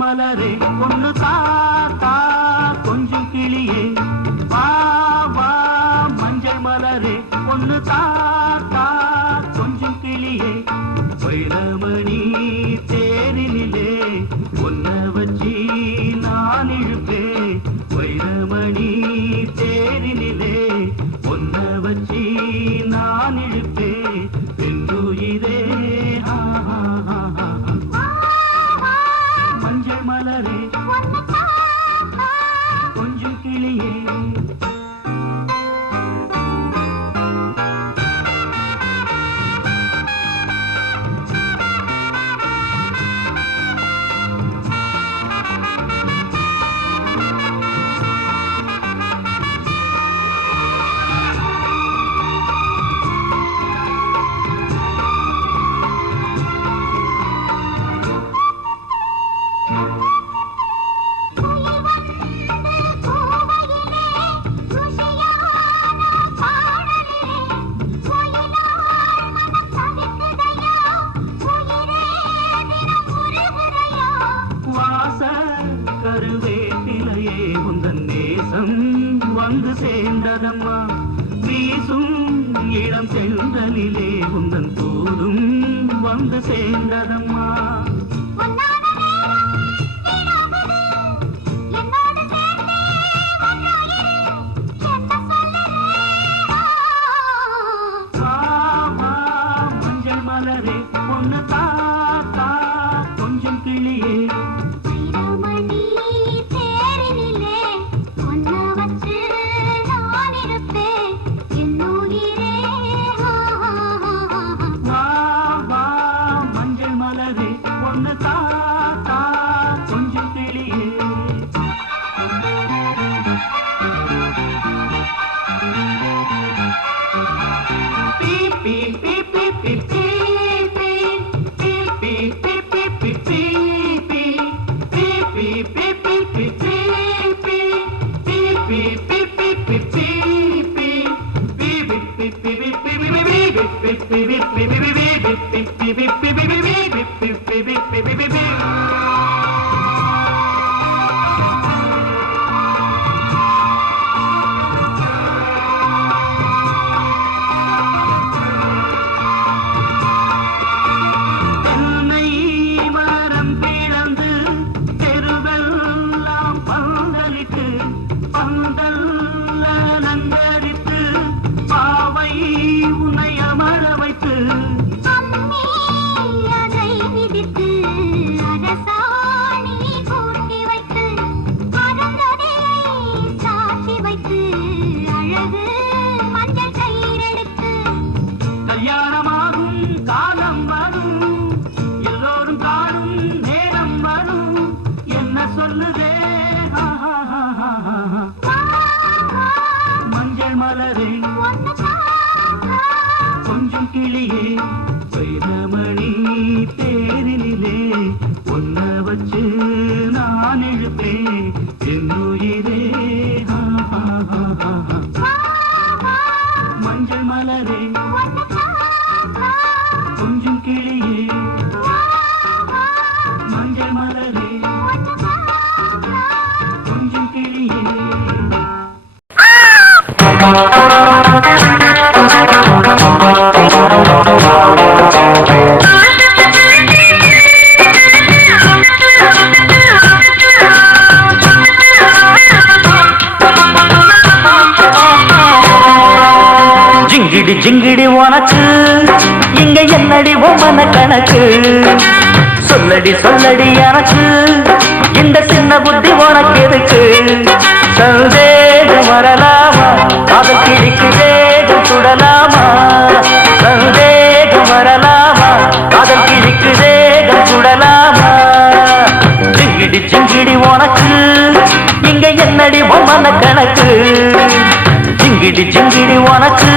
மலரே பொண்ணு தாத்தா கொஞ்சம் கிளியே வா வா மஞ்சள் மலரே பொண்ணு தாத்தா கொஞ்சம் கிளியே வைரமணி தேரிலே ஒன்ன வச்சி நான் இழுப்பே வைரமணி தேரிலே ஒன்ன வச்சி நான் இழுப்பே பெண்ணுயிரே மஞ்சள் மலரே கொஞ்சம் கிளியே கருவேட்டிலையே உந்தன் நேசம் வந்து சேர்ந்ததம்மா வீசும் இளம் சென்றலிலே உந்தன் தூரும் வந்து சேர்ந்ததம்மா மஞ்சள் மலரே பொண்ணு தாத்தா கொஞ்சம் கிளியே தாத்தா கொஞ்சம் கிளியே கல்யாணமாகும் காலம் வரும் எல்லோரும் காணும் நேரம் வரும் என்ன சொல்லுதே மஞ்சள் மலரே கொஞ்சம் கிளியே வைரமணி தேரிலே ஒன்ன வச்சு நான் இழுப்பே என்னுயிரே மஞ்சள் மலரே கொஞ்சம் கிளியே மஞ்சள் மலரே கொஞ்சம் கிளியே ஜிங்கிடி ஜிங்கிடி உனக்கு இங்க என்னடி மன கணக்கு சொல்லடி சொல்லடி எனக்கு இந்த சின்ன புத்தி உனக்கு எதுக்கு சந்தேகம் வரலாமா காதல் கிழிக்கு வேகம் சுடலாமா சந்தேகம் வரலாமா காதல் கிழிக்கு வேகம் சுடலாமா ஜிங்கிடி ஜிங்கிடி உனக்கு இங்க என்ன என்னடி மன கணக்கு ஜிங்கிடி ஜிங்கிடி உனக்கு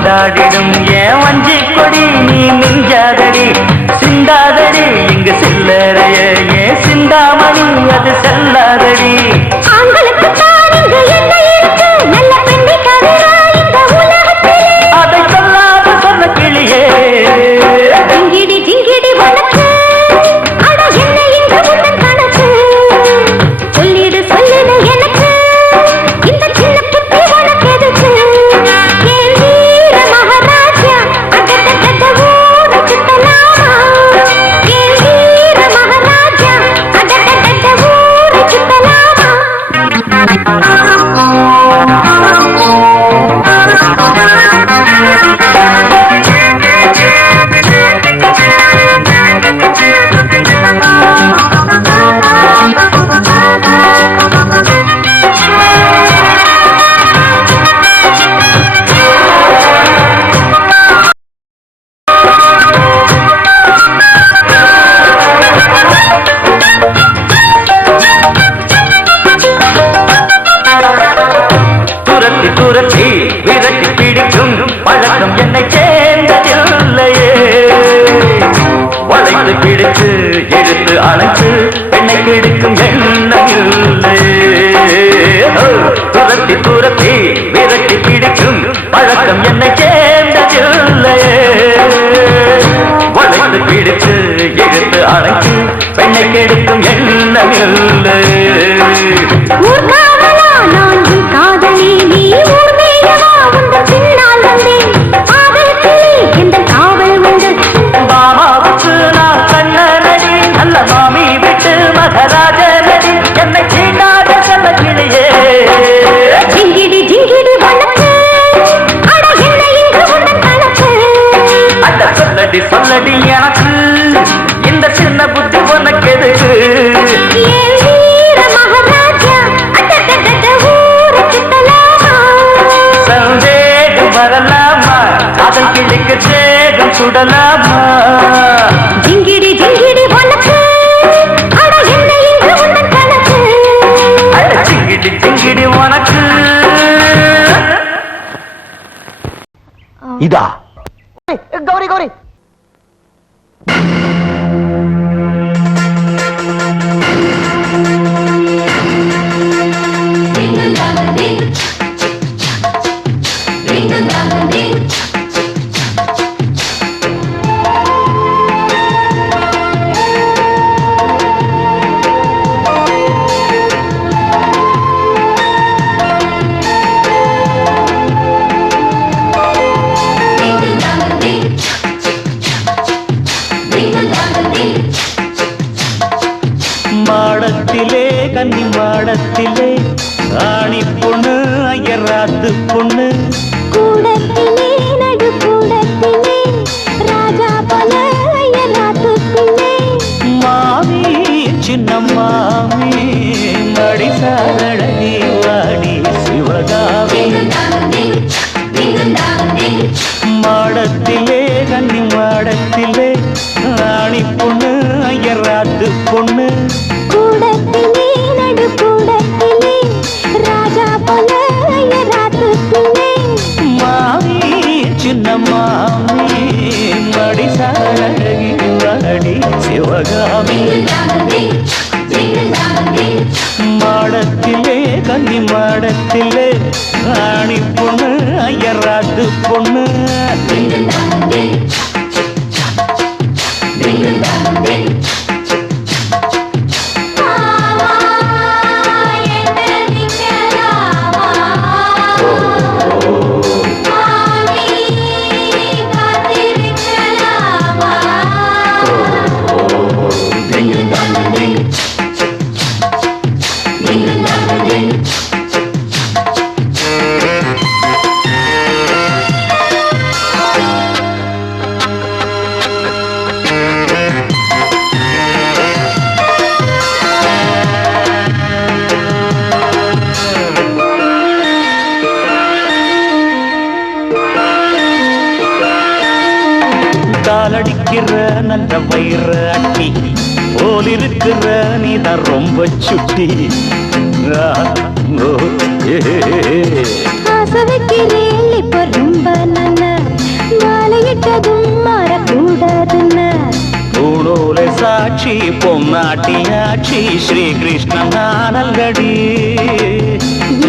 கொண்டாடிடும் ஏன் வஞ்சி கொடி நீ மிஞ்சாதடி சிந்தாதடி இங்கு சில்லறைய ஏன் சிந்தாமணி அது செல்லாதடி அதை சொல்லாத சொன்ன கிளியே ஜிங்கிடி ஜிங்கிடி வணக்கு சொல்லிடு சொல்லிடு எனக்கு இந்த சின்ன புத்தி உனக்கு எதுக்கு துரத்தி விரட்டி பிடிக்கும் பழக்கம் என்னை சேர்ந்ததில்லையே வளைத்து பிடித்து எடுத்து அழைத்து என்னை பிடிக்கும் எண்ணமில்லையே துரத்தி விரட்டி பிடிக்கும் பழக்கம் என்னை சேர்ந்ததில்லையே வளைத்து பிடித்து எடுத்து அழைத்து பெண்ணை கெடுக்கும் எண்ணமில்லையே காதலி நீ ஊர்மேகவா உங்கள் பின்னால் வந்தேன் காதல் கிளி இந்த காவல் உண்டு மாமாவுக்கு நான் கண்ணனடி நல்ல மாமி விட்டு மகராஜனடி என்னை சீண்டாத செல்ல கிளியே ஜிங்கிடி ஜிங்கிடி வணக்கு அட என்ன இங்கு உடன் கணக்கு அட சொல்லடி சொல்லடி எனக்கு இந்த சின்ன புத்தி உனக்கு எதுக்கு காதல் கிளிக்கு சேகம் சுடலாமா ஜிங்கிடி ஜிங்கிடி வணக்கு அட என்ன இங்கு உடன் கணக்கு அட ஜிங்கிடி ஜிங்கிடி வணக்கு இதா கௌரி கௌரி மாடத்திலே கன்னி மாடத்திலே ஆணி பொண்ணு ஐயராத்து பொண்ணு கூடத்திலே நடு கூடத்திலே ராஜா போல ஐயராத்து பிள்ளை மாமி சின்ன மாமி மடிசாரழகி வாடி சிவகாமி மாடத்திலே கன்னி மாடத்திலே ஆணி பொண்ணு ஐயராத்து பொண்ணு கூடத்திலே நடு கூடத்திலே ராஜா போல ஐயராத்து பிள்ளை மாமி சின்ன மாமி மடிசாரழகி வாடி சிவகாமி மாடத்திலே கன்னி மாடத்திலே ராணி பொண்ணு ஐயராத்து பொண்ணு காலடிக்கிற நல்ல வயிற அட்டி போலிருக்கிற நீதான் ரொம்ப சுட்டி ஆசைக்கிறேன் இப்ப ரொம்ப நல்ல மாலையிட்டதும் மாறக்கூடாதுன்னு பூணூலை சாட்சி பொன்னாட்டியாட்சி ஸ்ரீகிருஷ்ணன் நானல்கடி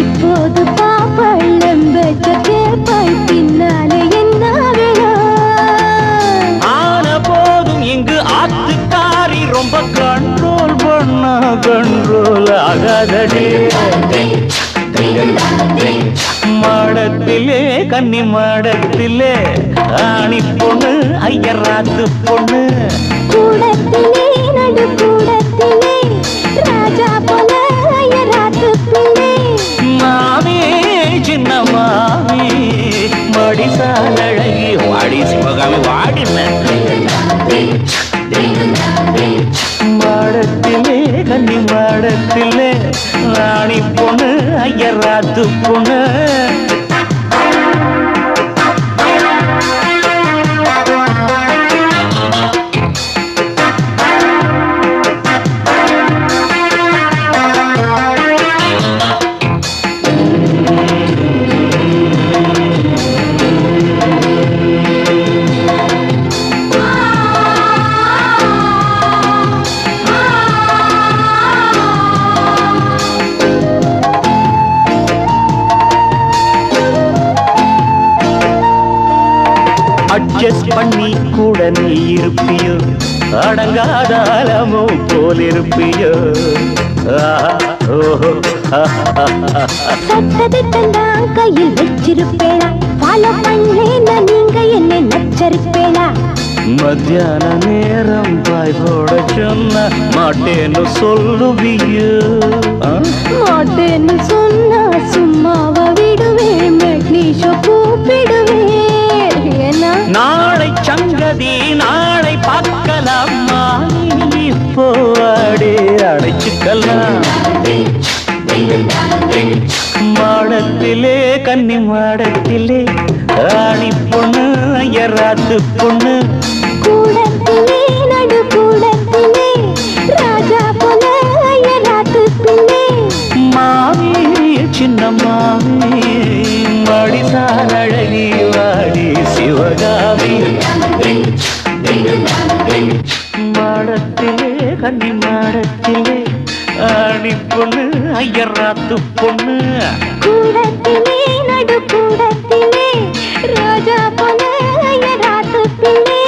இப்போது பாப்பாள் நம்பச்ச கேப்பாள் பின்னாலே என்ன ஆன போதும் இங்கு ஆத்துக்காரி ரொம்ப கண்ட்ரோல் பண்ண கண்ட்ரோல் ஆகாதடி மாடத்திலே கன்னி மாடத்திலே ஆணி பொண்ணு ஐயராத்து பொண்ணு கூடத்திலே நடு கூடத்திலே ராஜா போல ஐயராத்து பிள்ளை மாமி சின்ன மாமி மடிசாலழகி வாடி சிவகாமி வாடின மாடத்திலே கன்னி மாடத்திலே ராணி பொண்ணு ஐயராத்து பொண்ணு அட்ஜஸ்ட் பண்ணி கூட நீ இருப்பியோ அடங்காதாலமோ போல் இருப்பியோ சட்டதிட்டம் கையில் வச்சிருப்பேனா ஃபாலோ பண்ணேன்னா நீங்க என்ன நச்சரிப்பேனா மத்தியான நேரம் பாய் போட சொன்ன மாட்டேன்னு சொல்லுவியோ மாட்டேன்னு சொன்னா சும்மாவா விடுவேன் மெக்னீஷோ கூப்பிடுவேன் நாளை சங்கதி நாளை பார்க்கலாமா இப்போ அடே அடைச்சுக்கலாம் மாடத்திலே கன்னி மாடத்திலே ராணி பொண்ணு ஐயராத்து பொண்ணு கூடத்திலே நடு கூடத்திலே ராஜா போல ஐயராத்து பிள்ளை மாமி சின்ன மாமி மடிசாலழகி வாடி சிவகாமி மாடத்திலே கன்னி மாடத்திலே ஆணி பொண்ணு ஐயராத்து பொண்ணு கூடத்திலே நடு கூடத்திலே ராஜா போல ஐயராத்து பிள்ளை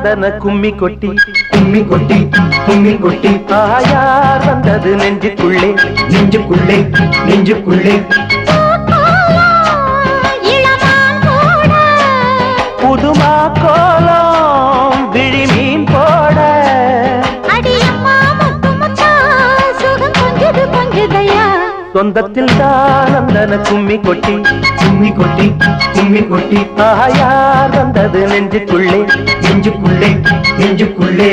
சந்தன கும்மி கொட்டி கும்மி கொட்டி கும்மி கொட்டி யார் வந்தது நெஞ்சுக்குள்ளே நெஞ்சுக்குள்ளே நெஞ்சுக்குள்ளே புதுமா கோலம் விழி மீன் போட சொந்தத்தில் தான் அந்தன கும்மி கொட்டி கும்மி கொட்டி கும்மி கொட்டி யார் வந்தது நெஞ்சுக்குள்ளே நெஞ்சுக்குள்ளே நெஞ்சுக்குள்ளே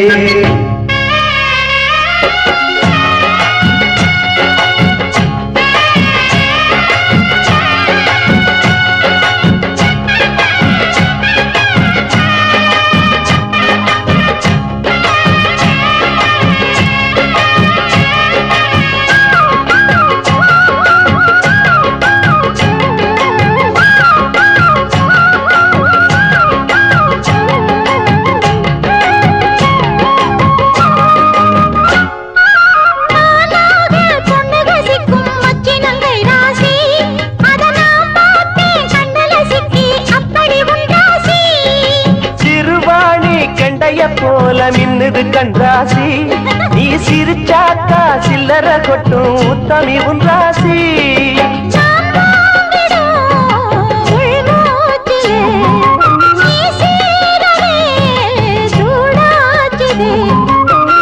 போல மின்னுது கண்ராசி நீ சிரிச்சாக்கா சில்லற கொட்டும் உத்தமி உன் ராசி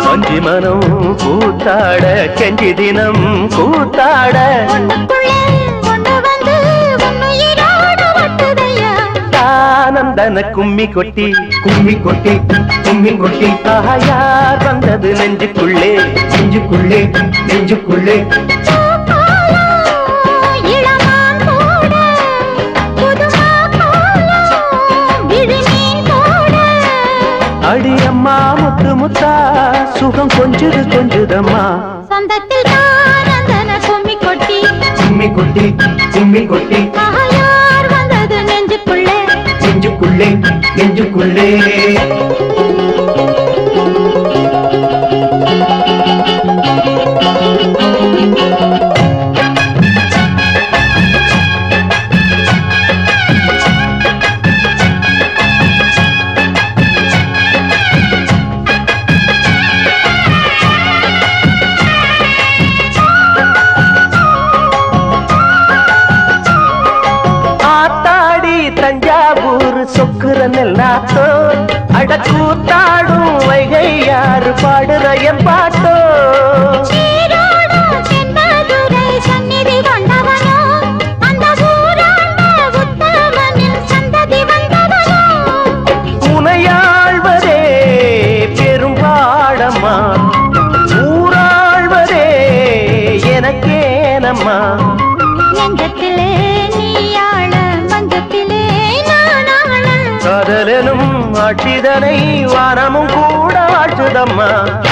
மஞ்சி மனம் கூத்தாட கெஞ்சி தினம் கூத்தாட ஆனந்தன கும்மி கொட்டி கும்மி கொட்டி கும்மி கொட்டி யார் வந்தது நெஞ்சுக்குள்ளே நெஞ்சுக்குள்ளே நெஞ்சுக்குள்ளே அடியம்மா முத்து முத்தா சுகம் கொஞ்சுது கொஞ்சுதம்மா சொந்தத்தில் ஆனந்தன கும்மி கொட்டி கும்மி கொட்டி கும்மி கொட்டி யார் வந்தது நெஞ்சுக்குள்ளே நெஞ்சுக்குள்ளே நெஞ்சுக்குள்ளே சொக்குற நெல்லாத்தோ அடக்கூத்தாடும் வைகை யாரு பாடுற என் பாட்டோ உனையாழ்வதே பெரும்பாடம்மா ஊராழ்வதே எனக்கேனம்மா காதலனும் ஆட்சிதனை வானமும் கூட ஆற்றுதம்மா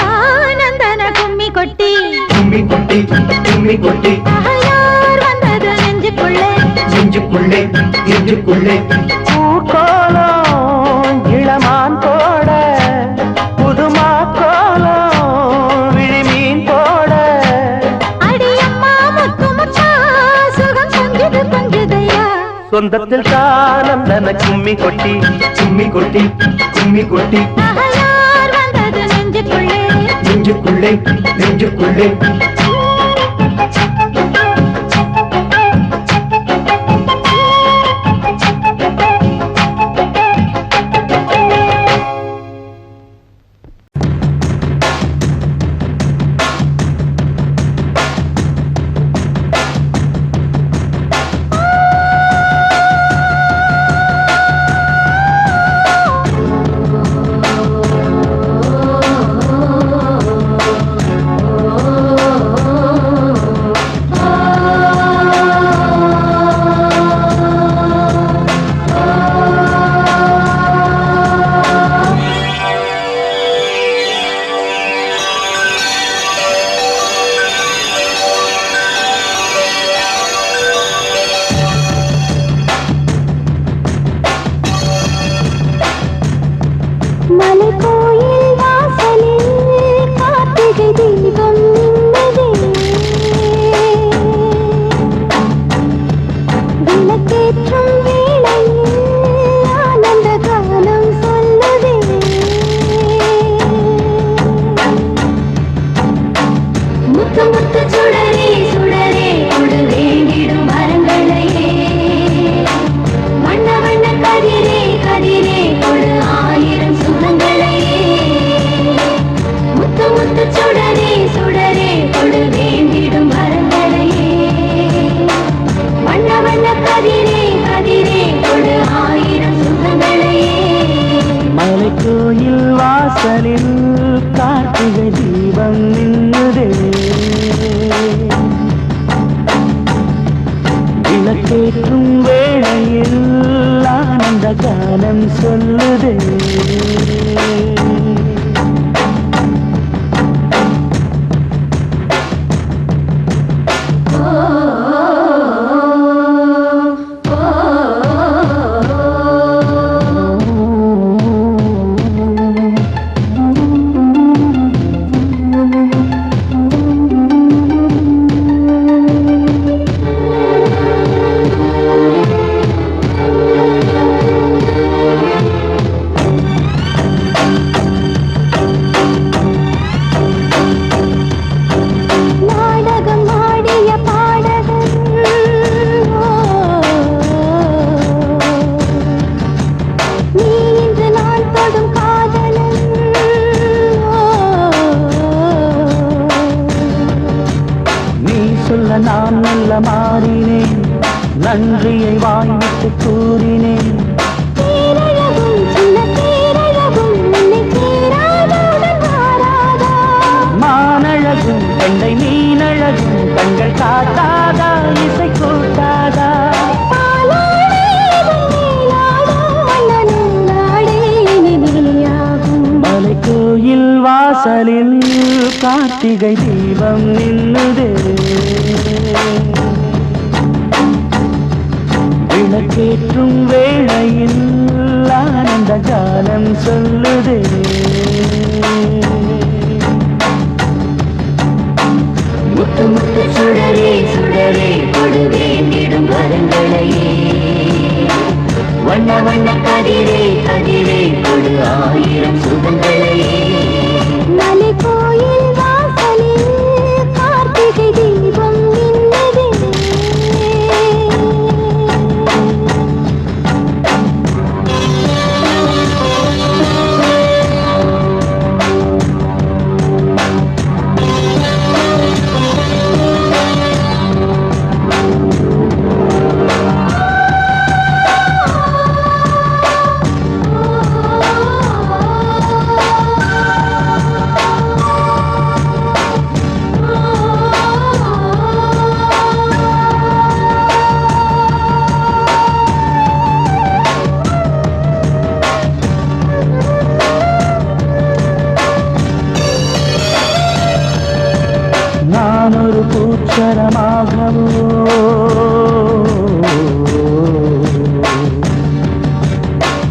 ஆனந்தன கும்மி கொட்டி கும்மி கொட்டி கும்மி கொட்டி யார் வந்தது நெஞ்சுக்குள்ளே நெஞ்சுக்குள்ளே நெஞ்சுக்குள்ளே பூக்கோலம் இளமான் போட புதுமா கோலம் விழி மீன் போட அடியம்மா முத்து முத்தா சுகம் கொஞ்சது கொஞ்சதையா சொந்தத்தில் தானந்தன கும்மி கொட்டி கும்மி கொட்டி கும்மி கொட்டி யார் வந்தது நெஞ்சுக்குள்ளே நெஞ்சுக்குள்ளே நெஞ்சுக்குள்ளே சுடரே சுடரே கொடு வேண்டிடும் வரங்களையே வண்ண வண்ண கதிரே கதிரே கொடு ஆயிரம் சுகங்களையே முத்து முத்து சுடரே சுடரே கொடு வேண்டிடும் வரங்களையே வண்ண வண்ண கதிரே கதிரே கொடு ஆயிரம் சுகங்களையே மலைக்கோயில் வாசலில் கார்த்திகை தீபம் நின்னுதே விளக்கேற்றும் வேளையில் ஆனந்த காலம் சொல்லுதே நாடகம் ஆடிய பாடகன் நீ இன்று நான் தொடும் காதலன் நீ சொல்ல நான் நல்ல மாறினேன் நன்றியை வாய்விட்டு கூறினேன் பேரழகும் சின்ன பேரழகும் உன்னை சேராதவுடன் மாறாதா மானழகும் கண்டை மீனழகும் கண்கள் காட்டாதா இசை கூட்டாதா மலைக்கோயில் வாசலில் கார்த்திகை தீபம் நின்னுதே விளக்கேற்றும் வேளையில் ஆனந்த காலம் சொல்லுதே முத்து முத்து சுடரே சுடரே கொடு வேண்டிடும் வரங்களையே வண்ண வண்ண கதிரே கதிரே கொடு ஆயிரம் சுகங்களையே மலைக்கோயில் வாசலில் கார்த்திகை தீபம் நின்னதே நான் ஒரு பூச்சரமாகவோ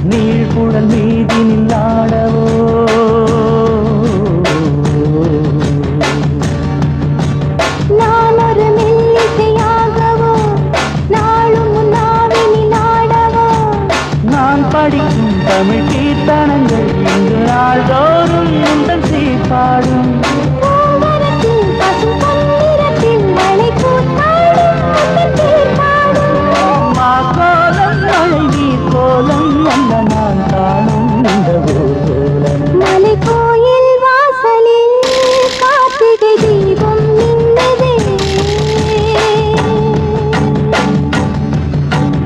நீழ்குழல் மீதினில் ஆடவோ நான் ஒரு மெல்லிசையாகவோ நாளும் நாவினில் ஆடவோ நான் படிக்கும் தமிழ் கீர்த்தனங்கள் இங்கு நாள்தோறும் உங்கள் சீர்பாடும் பூவரத்தில் பசும் பன்னிரத்தில் மழை கூத்தாடும் உந்தன் தேர்பாடும் மாக்கோலம் மழை நீர் கோலம் வந்த நான் காணும் இந்த ஊர்கோலம் மலைக்கோயில் வாசலில் கார்த்திகை தீபம் நின்னதே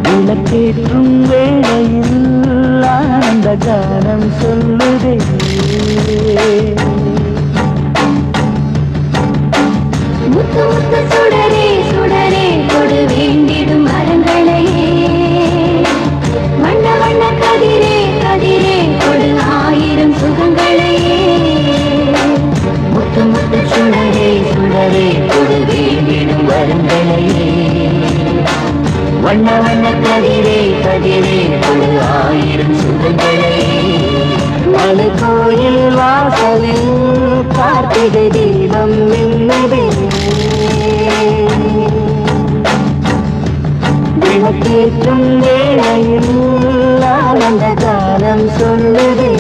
விளக்கேற்றும் வேளையில் ஆனந்த கானம் சொல்லுதே முத்து முத்து சுடரே சுடரே கொடு வேண்டிடும் வரங்களையே வண்ண வண்ண கதிரே கதிரே கொடு ஆயிரம் சுகங்களையே முத்து முத்து சுடரே சுடரே கொடு வேண்டிடும் வரங்களையே வண்ண வண்ண கதிரே கதிரே கொடு ஆயிரம் சுகங்களையே மலைக்கோயில் வாசலில் கார்த்திகை தீபம் நின்னதே விளக்கேற்றும் வேளையில் ஆனந்த காலம் சொல்லுதே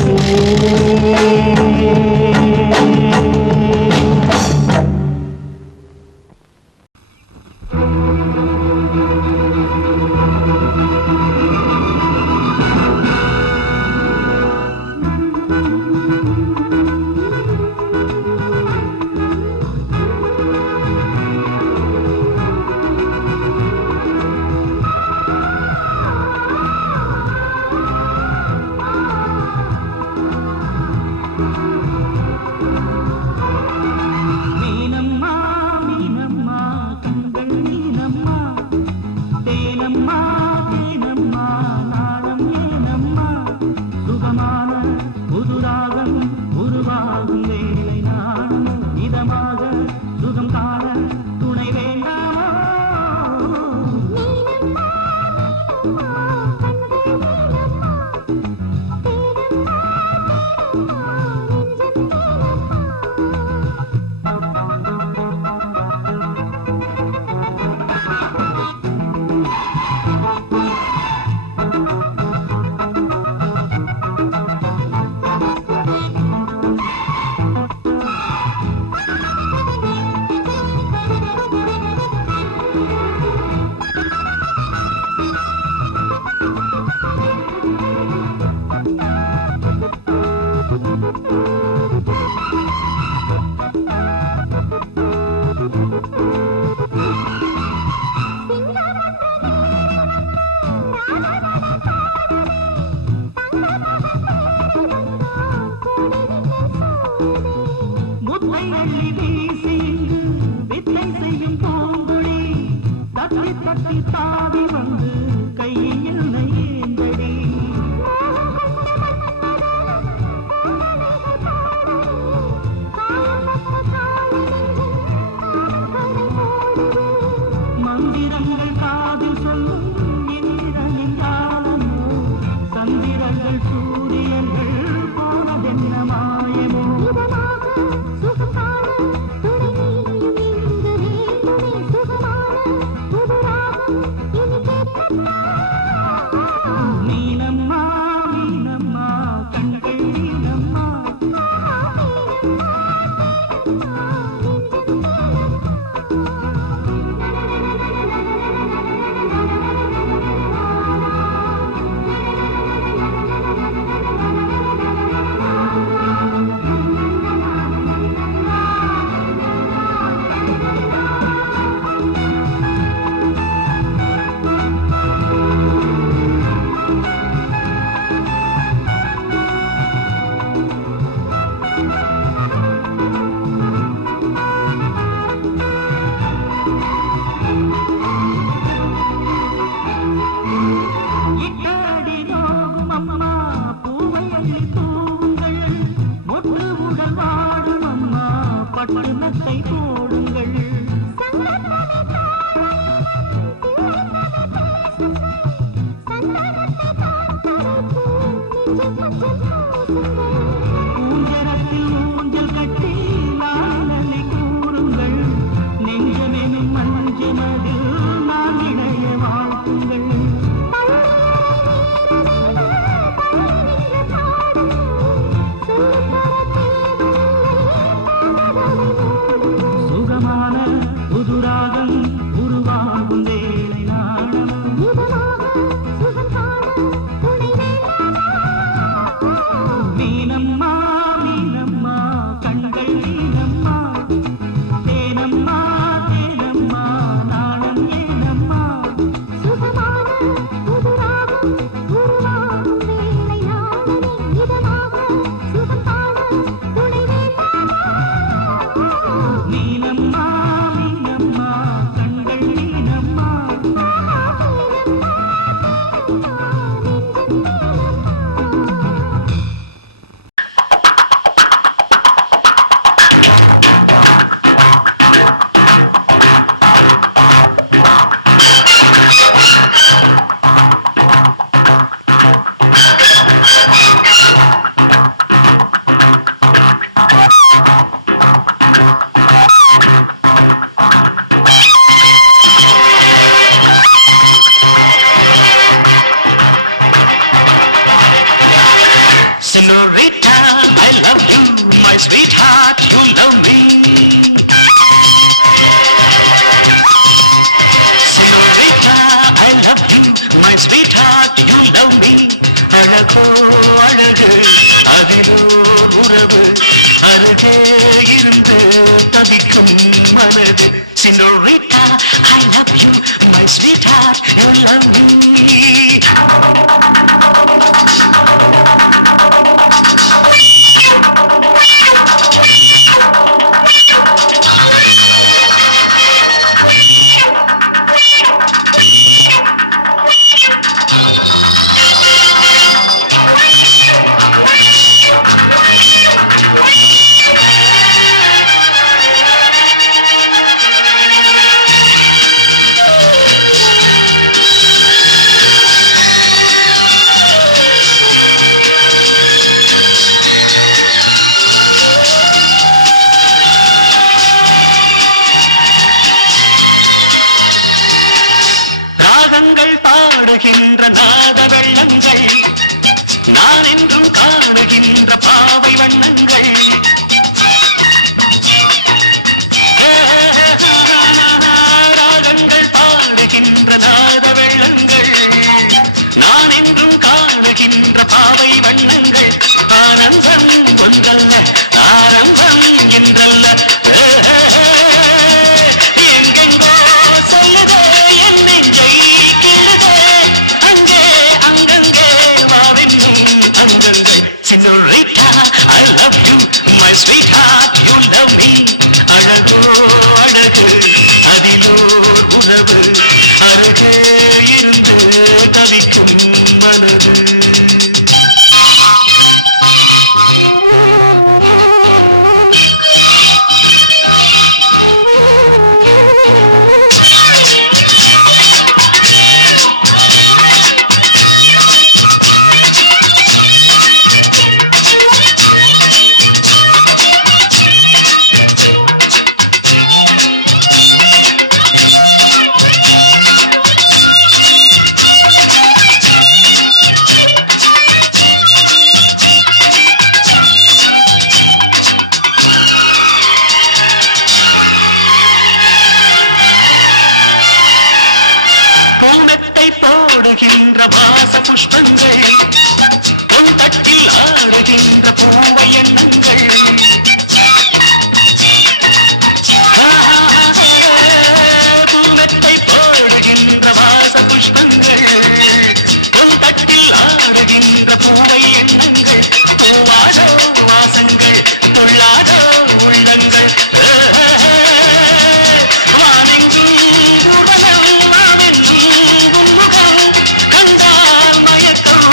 தட்டி தாவி வந்து கையில் நெய்யேந்தடி மந்திரங்கள் காதில் சொல்லும் இந்திரனின் ஜாலமோ சந்திரங்கள் சூரியர்கள் போனதென்ன மாயமோ மீனம்மா மீனம்மா கண்கள் மீனம்மா இட்டாடி நோகும் அம்மா பூவை அள்ளி தூவுங்கள் மொட்டு உடல் வாடும் அம்மா பட்டு நத்தை போடுங்கள் ஊஞ்சரத்தில் ஊஞ்சல் கட்டி லாலனை கூறுங்கள் நெஞ்சமெனும் மஞ்சமதில் நான் இணைய வாழ்த்துங்கள் சுகமான புதுராகம் உருவாகும் வேளை நாணம் மீனம்மா மீனம்மா கண்கள் மீனம்மா தேனம்மா தேனம்மா நாணம் ஏனம்மா மீனம்மா மீனம்மா கண்கள் Meenamma Senorita, I love you, my sweetheart, you love me. Senorita, I love you, my sweetheart, you love me. அழகோ அழகு அதிலோ உறவு அருகே இருந்து தவிக்கும் மனது. Senorita, I love you, my sweetheart, you love me. வாச புஷ்பங்கள் உன் தட்டில் ஆடுகின்ற பூவை எண்ணங்கள் பூமெத்தை போடுகின்ற வாச புஷ்பங்கள் உன் தட்டில் ஆடுகின்ற பூவை எண்ணங்கள் பூவாதோ வாசங்கள் துள்ளாதோ உள்ளங்கள் வானெங்கும் ஊர்வலம் வானெங்கும் முகம் கண்டால் மயக்கம்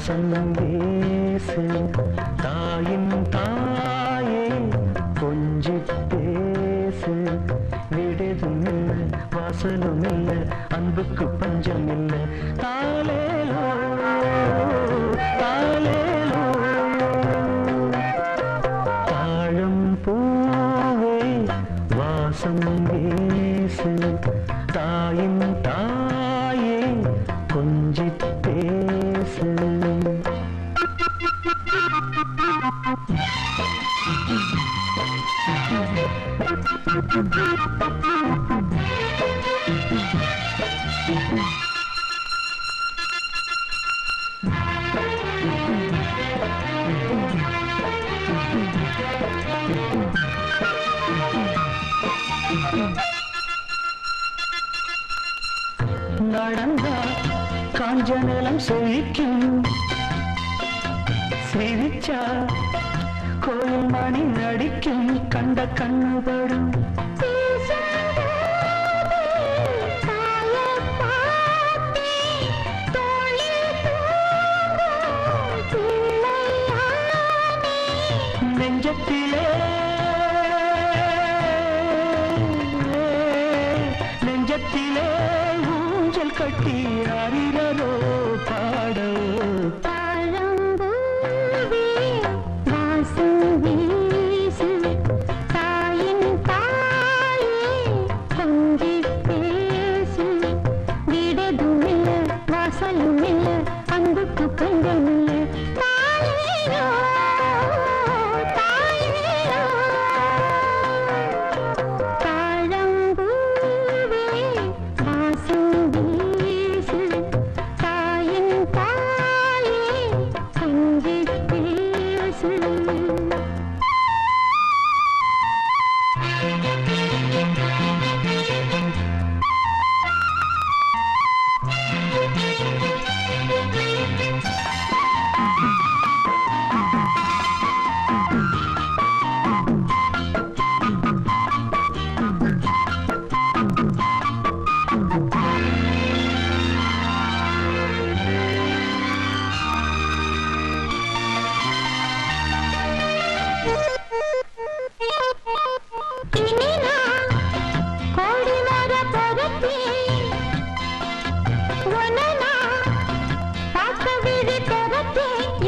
வாசம் வீசு தாயின் தாயே கொஞ்சி பேசு விடுதும் இல்லை வாசலும் இல்லை அன்புக்கு பஞ்சம் இல்லை தாலேலோ தாலேலோ தாழம் பூவே வாசம் வீசு தாயின் தாயே கொஞ்சி பேசு நடந்தா காஞ்ச நிலம் செழிக்கும் சிரிச்சா கோயில் மணி நடிக்கும் கண்ட கண்ணுபடும் நெஞ்சத்திலே நெஞ்சத்திலே ஊஞ்சல் கட்டி அறிரோ பாடோ அன்புக்கு பஞ்சமில்லை தாயேயோ தாயேயோ தாழம்பூவே வாசம் வீசு தாயின் தாயே கொஞ்சி பேசு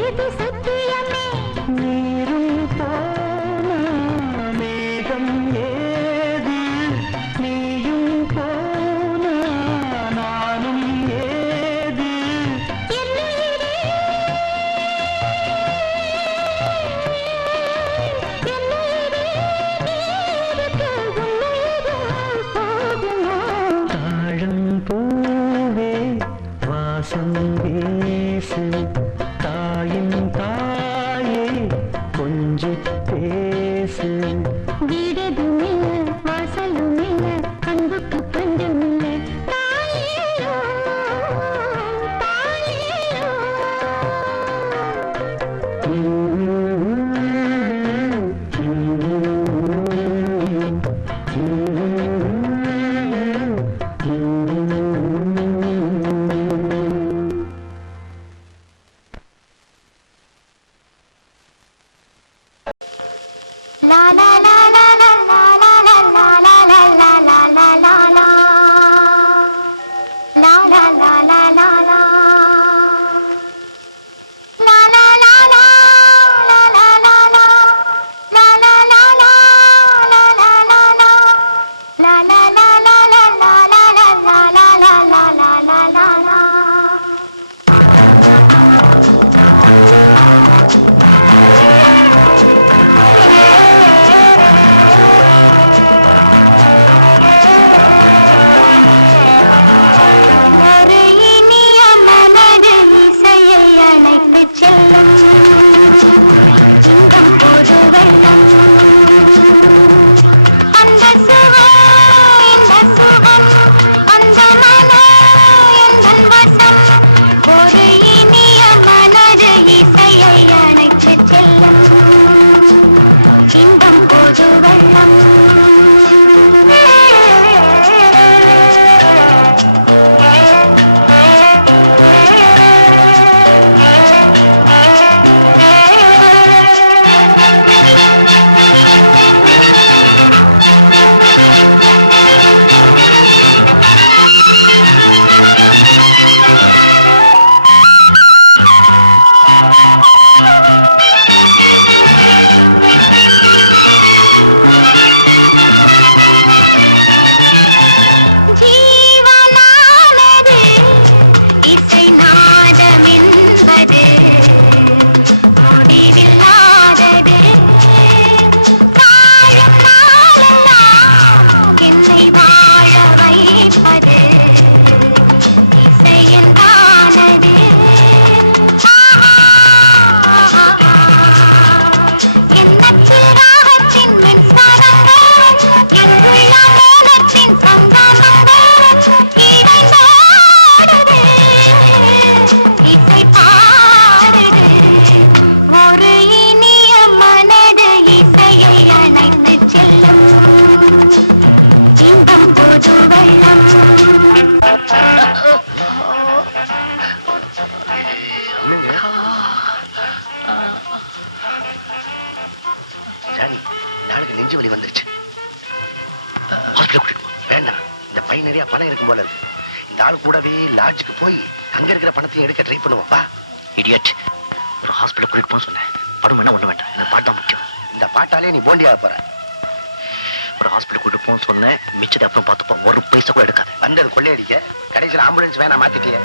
இது சத்தியமே நீரும் போன மேகம் ஏது நீயும் போன நானும் ஏது என்னுயிரே என்னுயிரே நீருக்கு உன்னுயிரோ போகுமோ தாழம் பூவே வாசம் வீசு தாயின் தாயே கொஞ்சி பேசு வீடுதுமில்லை வாசலுமில்லை அன்புக்கு பஞ்சமில்லை தாயேயோ தாயேயோ வலி வந்துருச்சு. ஹாஸ்பிட்டல் கூட்டிட்டு போ. வேண்டாம், இந்த பை நிறைய பணம் இருக்கும் போல இருக்கு. இந்த ஆள் கூடவே லாட்ஜுக்கு போய் அங்க இருக்கிற பணத்தையும் எடுக்க ட்ரை பண்ணுவோம். வா. இடியட், ஒரு ஹாஸ்பிட்டல் கூட்டிட்டு போக சொன்னேன். பணம் வேணா ஒண்ணு வேண்டாம், எனக்கு பாட்டு தான் முக்கியம். இந்த பாட்டாலே நீ போண்டியாக போற. ஒரு ஹாஸ்பிட்டல் கூட்டு போன்னு சொன்னேன், மிச்சத்தை அப்புறம் பார்த்துப்போம். ஒரு பைசா கூட எடுக்காது. வந்தது கொள்ளையடிக்க, கடைசியில் ஆம்புலன்ஸ் வேணா மாத்திட்டிய.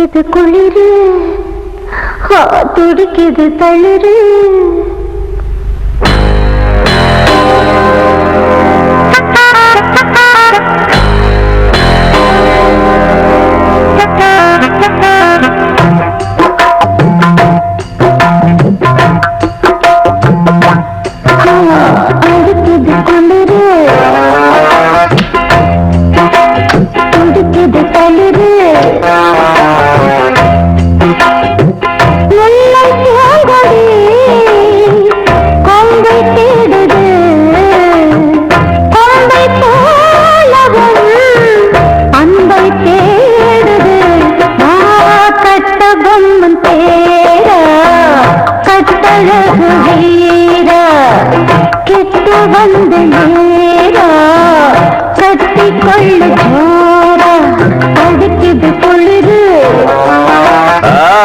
துடிக்குது குளிரு துடிக்குது தளிரு அடிக்குது குளிரு துடிக்குது தளிரு முல்லை பூங்கொடி கொம்பை தேடுது கொம்பை போலவும் அன்பை தேடுது கட்ட பொம்மன் தேர கட்டழகு வீர கெட்டு வந்து நேர கட்டி கொள்ளு ஜோர அடிக்குது குளிரு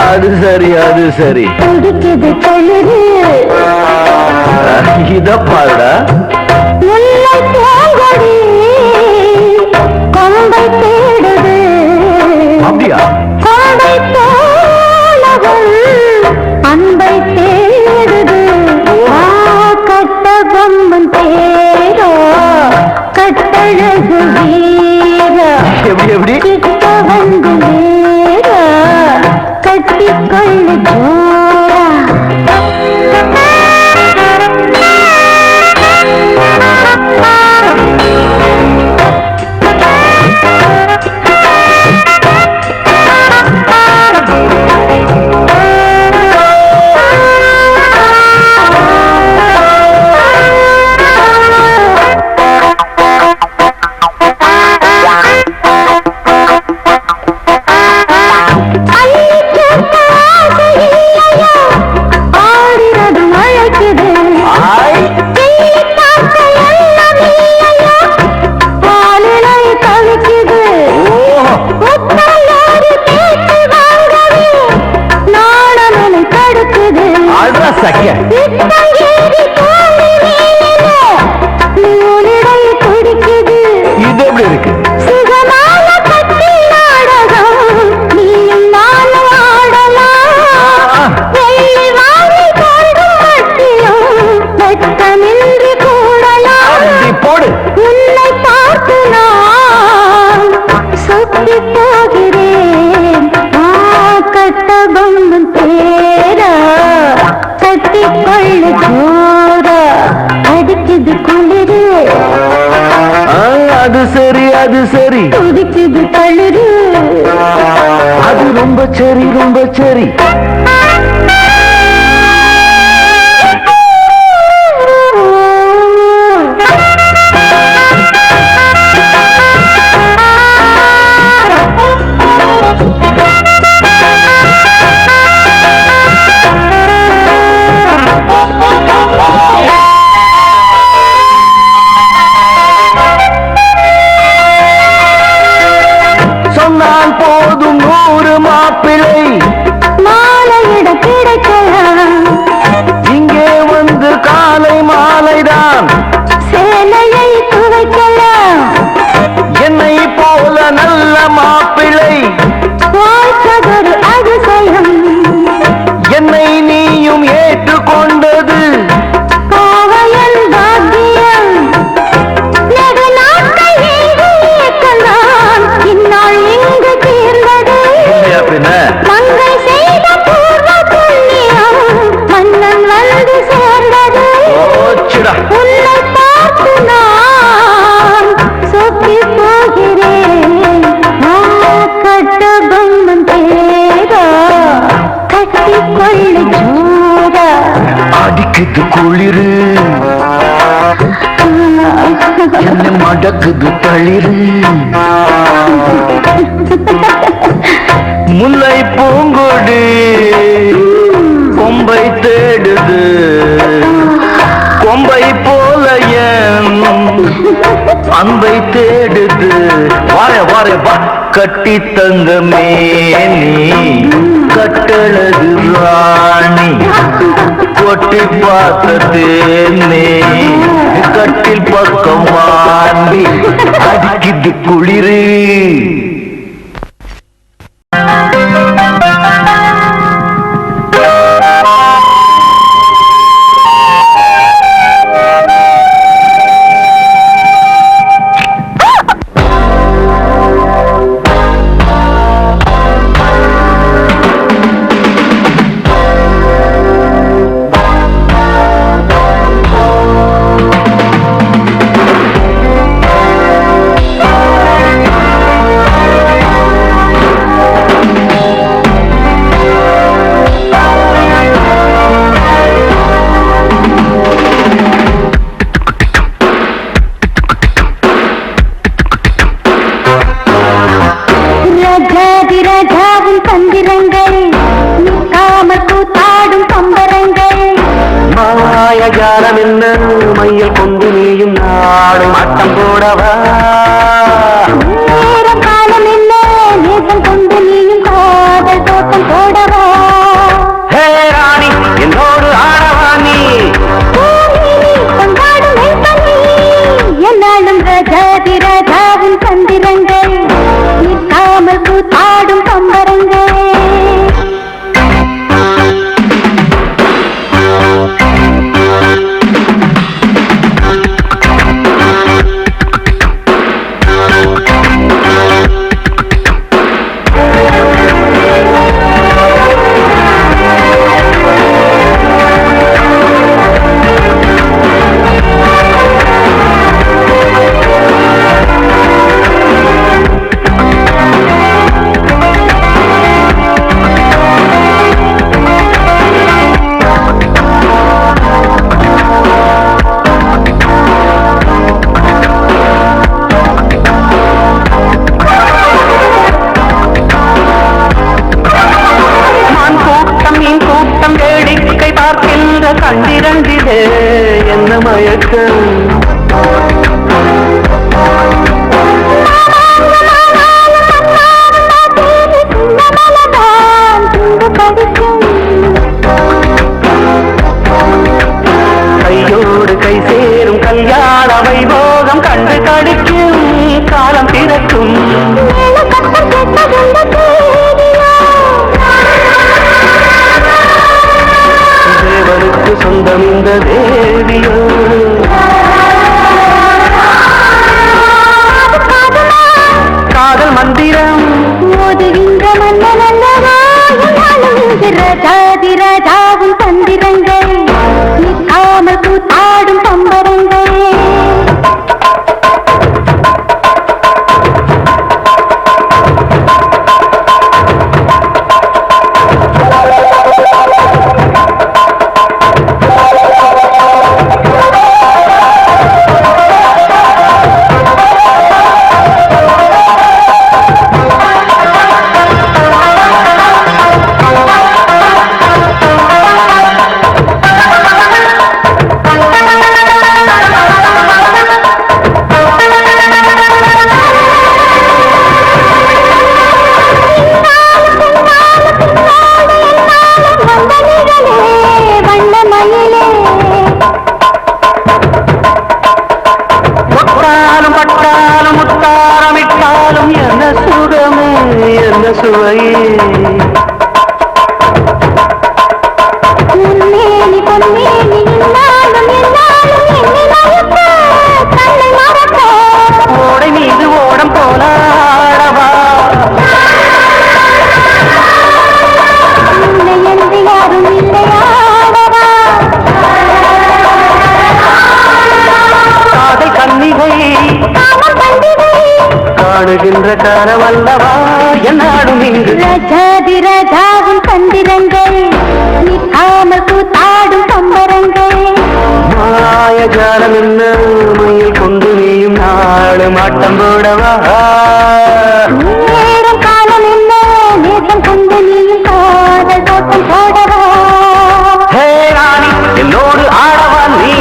அது சரி அது சரி துடிக்குது குளிரு இத பாருடா முல்லை பூங்கொடி கொம்பை தேடுது அப்படியா கொம்பை போலவும் அன்பை தேடுது கட்ட பொம்மன் தேரோ கட்டழகு வீர எப்படி கிட்ட வந்து நேர கட்டிக்கொள்ளு ஜோரா இது எப்படி இருக்கு போடு உன்னை பார்த்து நான் சொத்தி போகிறேன் கட்ட பொம்மன் தேரா கட்டிக்கொள்ளு ஜோர அடிக்குது குளிரு அது சரி அது சரி துடிக்குது தளிரு அது ரொம்ப சரி ரொம்ப சரி சொன்னால் போதும் 100 மாப்பிள்ளை மாலையிட கிடைக்கலாம் இங்கே வந்து காலை மாலைதான் சேலையை துவைக்கலாம் என்னை போல நல்ல மாப்பிள்ளை வாழ்க்கதொரு அதிசயம் என்னை நீயும் ஏற்றுக்கொண்டது கோவையல் பாக்கியம் நெடு நாட்கள் இங்கு இயக்கலாம் இந்நாள் இங்கு தீர்ந்தது பின்ன மங்கை செய்த பூர்வ புண்ணியம் மன்னன் வந்து சேர்ந்தது ஓச்சிடா உன்னை பார்த்து நான் சொத்தி போகிறேன் கட்ட பொம்மன் தேரா கட்டிக்கொள்ளு ஜோரா அடிக்குது குளிரு என்ன மடக்குது தளிரு முல்லை பூங்கொடி கொம்பை தேடுது கொம்பை போல என் அன்பை தேடுது வார வார வா கட்டி தங்கமே நீ கட்டழகு ராணி கொட்டி பார்த்தது நீ கட்டில் பக்கம் வாண்டி அடிக்குது குளிரு மாயஜாலம் என்ன மையல் கொண்டு நீயும் நாடும் ஆட்டம் போடவா நேரம் காலம் என்ன நேசம் கொண்டு நீயும் காதல் தோட்டம் போடவா ஹே ராணி என்னோடு ஆடவா நீ கொண்டாடும் என்னாலும் ராஜாதி ராஜாவின் சந்திரங்கள் நிற்காமல் கூத்தாடும் கம்பரங்கள் கண்டிரண்டிலே என்ன மயக்கம் கையோடு கை சேரும் கல்யாண வைபோகம் கண்டு கடிக்கும் காலம் பிறக்கும் தேவனுக்கு சொந்தம் இந்த தேவியோ காதல் மந்திரம் ஓதுகின்ற மன்னன் அல்லவா ராஜாதி ராஜாவும் தந்திரங்கள் நிற்காமல் கூத்தாடும் பம்பரங்கள் சுவையே பொன்னேனி பொன்னேனி என்னாலும் என்னாலும் என்னை மறக்க கண்ணை மறக்க ஓடை மீது ஓடம் போலாடவா இல்லை என்று யாரும் இல்லையாடவா காதல் கன்னிகை காமம் பண்டிகை காணுகின்ற காலமல்லவா என்னாடும் இங்கு ராஜாதி ராஜாவும் தந்திரங்கள் நிற்காமல் கூத்தாடும் கம்பரங்கள் மாயஜாலம் என்ன மயில் கொண்டு நீயும் நாடும் ஆட்டம் போடவா நேரம் காலம் என்ன நேசம் கொண்டு நீயும் காதல் தோட்டம் போடவா ஹே ராணி என்னோடு ஆடவா நீ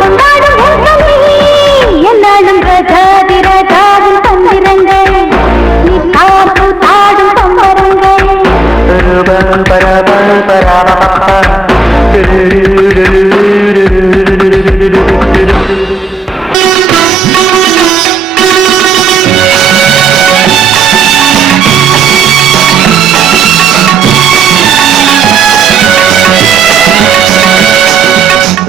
கொண்டாடும் என்னாலும் ராஜாதி ராஜாவின் தந்திரங்கள் நிற்காமல் கூத்தாடும் கம்பரங்கள்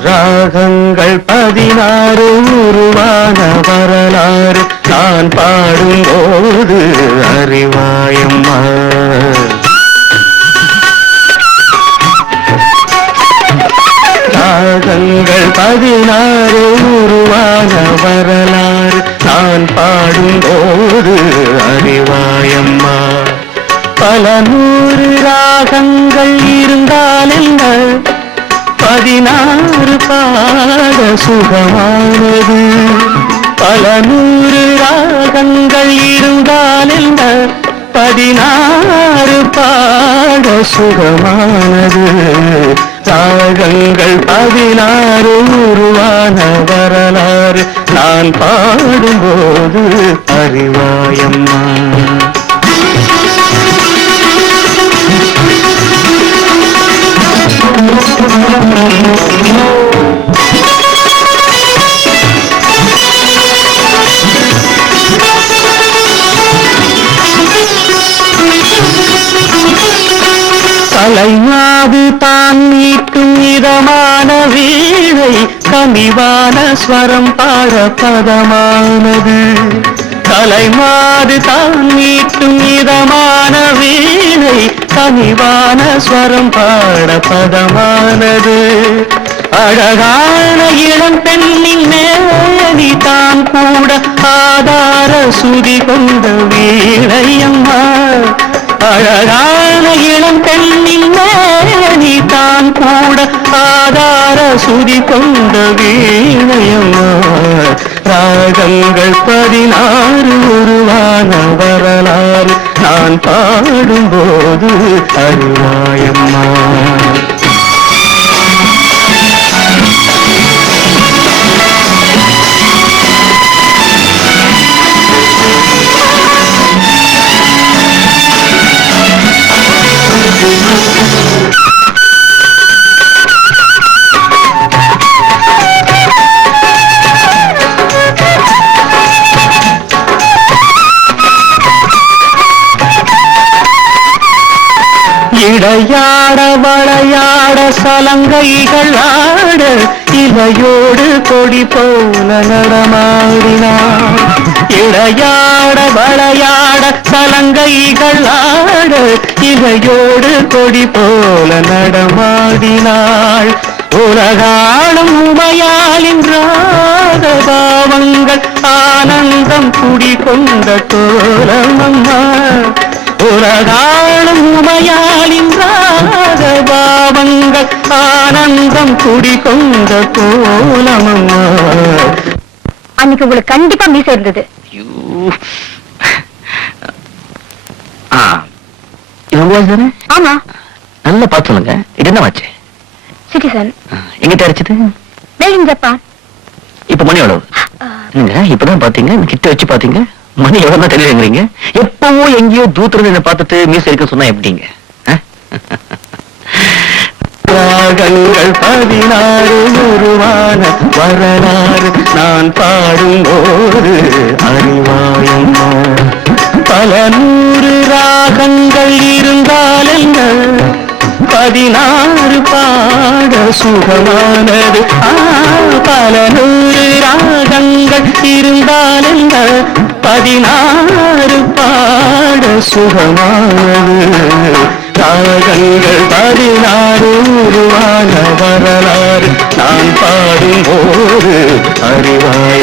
ராகங்கள் 16 உருவான வரலாறு நான் பாடும்போது அறிவாயம்மா ராகங்கள் 16 உருவான வரலாறு நான் பாடும்போது அறிவாயம்மா பல 100 ராகங்கள் இருந்தால் என்ன 16 பாட சுகமானது பல 100 ராகங்கள் இருந்தால் என்ன 16 பாட சுகமானது ராகங்கள் 16 உருவான வரலாறு நான் பாடும்போது அறிவாயம்மா. கலையாது தான் மீட்டும் இதமான வீணை கனிவான ஸ்வரம் பாட பதமானது. கலைமாது தான் மீட்டும் இதமான வீணை கனிவான ஸ்வரம் பாட பதமானது. அழகான இளம் பெண்ணின் மேனி தான் கூட ஆதார சுதி கொண்ட வீணையம்மா. அழகான இளம் பெண்ணின் மேனி தான் கூட ஆதார சுதி கொண்ட வீணையம்மா. ராகங்கள் 16 உருவான வரலாறு நான் பாடும்போது அறிவாயம்மா. இடையாட வளையாட சலங்கைகள் ஆட இலையோடு கொடி போல நடமாடினார். இடையாட வளையாட சலங்கைகள் ஆட இலையோடு கொடி போல நடமாடினாள். உலகாளும் உமையாளின் ராகபாவங்கள் ஆனந்தம் குடிகொண்ட கோலமம்மா. உலகாளும் உமையாளின் ராகபாவங்கள் ஆனந்தம் குடிகொண்ட கோலமம்மா. அன்னைக்கு உங்களுக்கு கண்டிப்பா மீசை இருந்தது. ஆமா, நல்ல பார்த்து சொல்லுங்க. இது என்ன வாட்ச்? சிட்டிசன். எங்கிட்ட அடிச்சது? Made in Japan. இப்ப மணி எவ்வளவு? இப்பதான் பாத்தீங்க, கிட்ட வச்சு பாத்தீங்க, மணி எவ்வளவு தெரியலங்கிறீங்க. எப்பவோ எங்கேயோ தூத்துல என்ன பார்த்துட்டு மீசை இருக்க சொன்னா எப்படிங்க? ராகங்கள் 16 உருவான வரலாறு நான் பாடும்போது அறிவாயம்மா. பல 100 ராகங்கள் இருந்தால் என்ன, 16 பாட சுகமானது. பல 100 ராகங்கள் இருந்தால் என்ன, 16 பாட சுகமானது. ராகங்கள் 16 உருவான வரலாறு நான் பாடும்போது அறிவாய்.